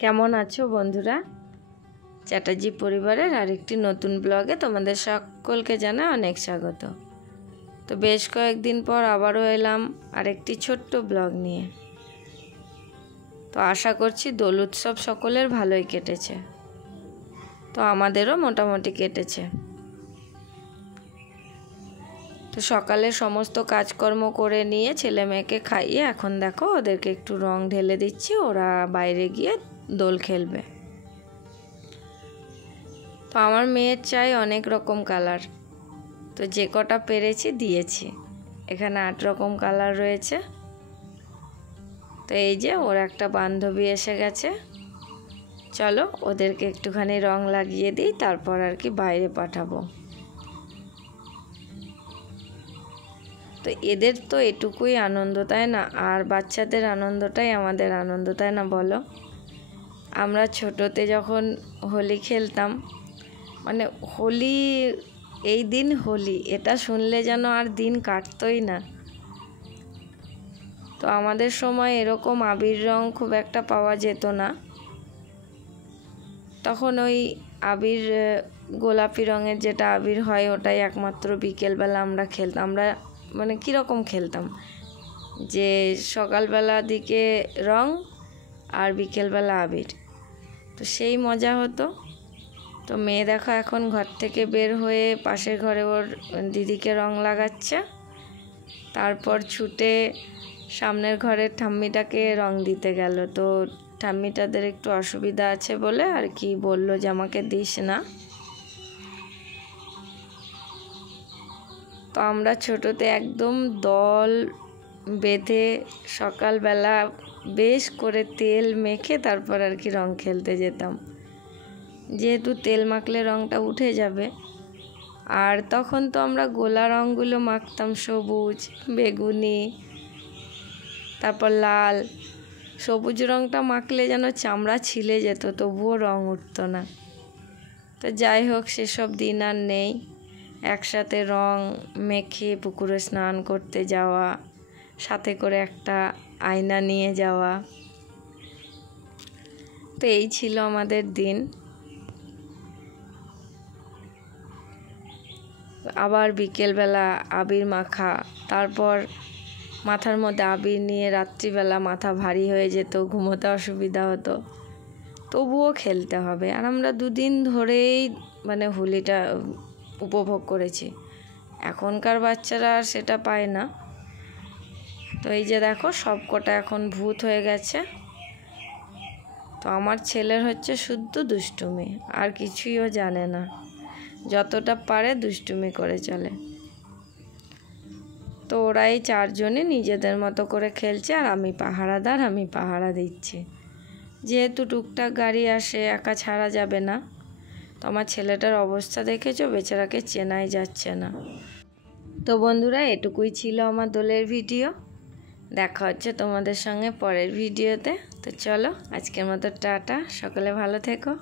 কেমন আছো বন্ধুরা? চ্যাটার্জি পরিবারের আরেকটি নতুন ব্লগে তোমাদের সকলকে জানাই অনেক স্বাগত। তো বেশ কয়েকদিন পর আবারও এলাম আরেকটি ছোট্ট ব্লগ নিয়ে। তো আশা করছি দোল উৎসব সকলের ভালোই কেটেছে। তো আমাদেরও মোটামুটি কেটেছে। তো সকালে সমস্ত কাজকর্ম করে নিয়ে ছেলে মেয়েকে খাইয়ে এখন দেখো ওদেরকে একটু রং ঢেলে দিচ্ছি, ওরা বাইরে গিয়ে দোল খেলবে। তো আমার মেয়ের চাই অনেক রকম কালার, তো যে কটা পেরেছি দিয়েছি। এখানে 8 রকম কালার রয়েছে। তো এই যে ওর একটা বান্ধবী এসে গেছে, চলো ওদেরকে একটুখানি রং লাগিয়ে দিই, তারপর আর কি বাইরে পাঠাবো। তো এদের তো এটুকুই আনন্দ, তাই না? আর বাচ্চাদের আনন্দটাই আমাদের আনন্দ, তাই না বলো? আমরা ছোটতে যখন হোলি খেলতাম, মানে হোলি, এই দিন হোলি, এটা শুনলে যেন আর দিন কাটতই না। তো আমাদের সময় এরকম আবির রং খুব একটা পাওয়া যেত না। তখন ওই আবির, গোলাপি রঙের যেটা আবির হয়, ওটাই একমাত্র বিকেলবেলা আমরা খেলতাম। আমরা মানে কীরকম খেলতাম যে সকালবেলা দিকে রং আর বিকেলবেলা আবির, তো সেই মজা হতো। তো মেয়ে দেখো এখন ঘর থেকে বের হয়ে পাশের ঘরে ওর দিদিকে রং লাগাচ্ছে, তারপর ছুটে সামনের ঘরের ঠাম্মিটাকে রং দিতে গেল। তো ঠাম্মিটাদের একটু অসুবিধা আছে বলে আর কি বললো যে আমাকে দিস না। তো আমরা ছোটতে একদম দল বেঁধে সকালবেলা বেশ করে তেল মেখে তারপর আর কি রং খেলতে যেতাম, যেহেতু তেল মাখলে রংটা উঠে যাবে। আর তখন তো আমরা গোলা রঙগুলো মাখতাম, সবুজ, বেগুনি, তারপর লাল। সবুজ রঙটা মাখলে যেন চামড়া ছিলে যেত, তবুও রং উঠতো না। তো যাই হোক, সেসব দিন আর নেই। একসাথে রং মেখে পুকুরে স্নান করতে যাওয়া, সাথে করে একটা আয়না নিয়ে যাওয়া, তো এই ছিল আমাদের দিন। আবার বিকেলবেলা আবির মাখা, তারপর মাথার মধ্যে আবির নিয়ে রাত্রিবেলা মাথা ভারী হয়ে যেত, ঘুমোতে অসুবিধা হতো, তবুও খেলতে হবে। আর আমরা 2 দিন ধরেই মানে হোলিটা উপভোগ করেছি। এখনকার বাচ্চারা আর সেটা পায় না। তো এই যে দেখো সব কটা এখন ভূত হয়ে গেছে। তো আমার ছেলের হচ্ছে শুদ্ধ দুষ্টুমি, আর কিছুইও জানে না, যতটা পারে দুষ্টুমি করে চলে। তো ওরাই 4 জনই নিজেদের মতো করে খেলছে, আর আমি পাহারাদার, আমি পাহারা দিচ্ছি। যেহেতু টুকটাক গাড়ি আসে, একা ছাড়া যাবে না। তো আমার ছেলেটার অবস্থা দেখেছো, বেচারাকে চেনাই যাচ্ছে না। তো বন্ধুরা, এটুকুই ছিল আমার দোলের ভিডিও। দেখা হচ্ছে তোমাদের সঙ্গে পরের ভিডিওতে। তো চলো আজকের মতো টাটা, সকলে ভালো থেকো।